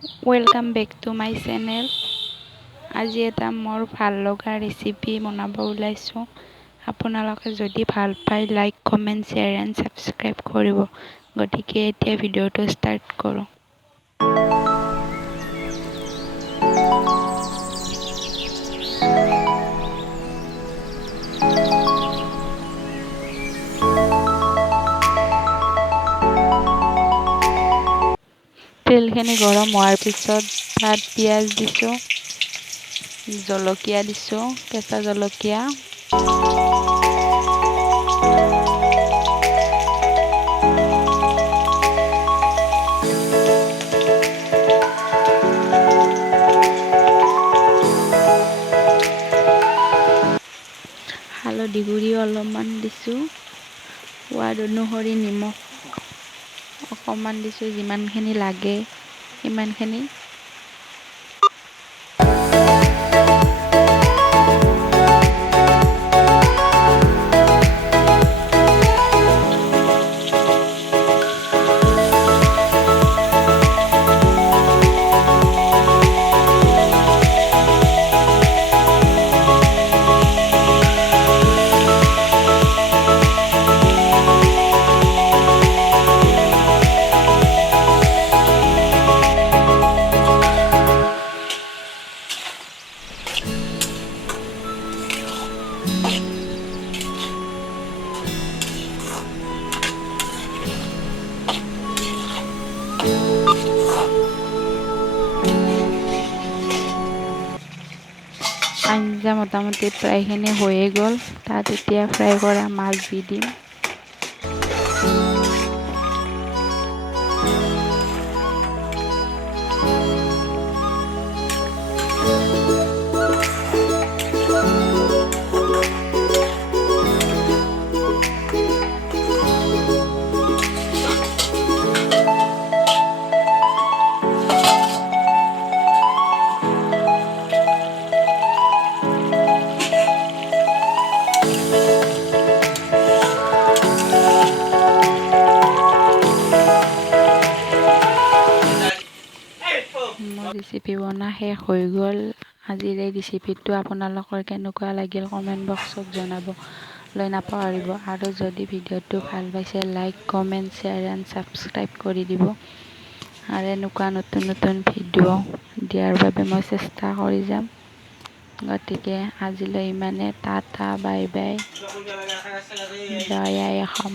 Welcome back to my channel. আজি এটা মোৰ ভাল লগা ৰেচিপি বনাব ওলাইছোঁ। আপোনালোকে যদি ভাল পায় like comment share and subscribe কৰিব। গতিকে এতিয়া ভিডিঅ'টো ষ্টাৰ্ট কৰোঁ। তেলখিনি গৰম হোৱাৰ পিছত তাত পিঁয়াজ দিছোঁ, জলকীয়া দিছোঁ, কেঁচা জলকীয়া, হালধি গুড়ি অলপমান দিছোঁ, সোৱাদ অনুসৰি নিমখ অকণমান দিছোঁ, যিমানখিনি লাগে সিমানখিনি। আঞ্জা মোটামুটি প্ৰায়খিনি হৈয়ে গ'ল। তাত এতিয়া ফ্ৰাই কৰা মাছ দি দিম। মোৰ ৰেচিপি বনা শেষ হৈ গ'ল। আজিৰ এই ৰেচিপিটো আপোনালোকৰ কেনেকুৱা লাগিল কমেণ্ট বক্সত জনাবলৈ নাপাহৰিব। আৰু যদি ভিডিঅ'টো ভাল পাইছে like comment share and subscribe কৰি দিব। আৰু এনেকুৱা নতুন নতুন ভিডিঅ' দিয়াৰ বাবে মই চেষ্টা কৰি যাম। গতিকে আজিলৈ ইমানে। টাটা বাই বাই, জয় আই অসম।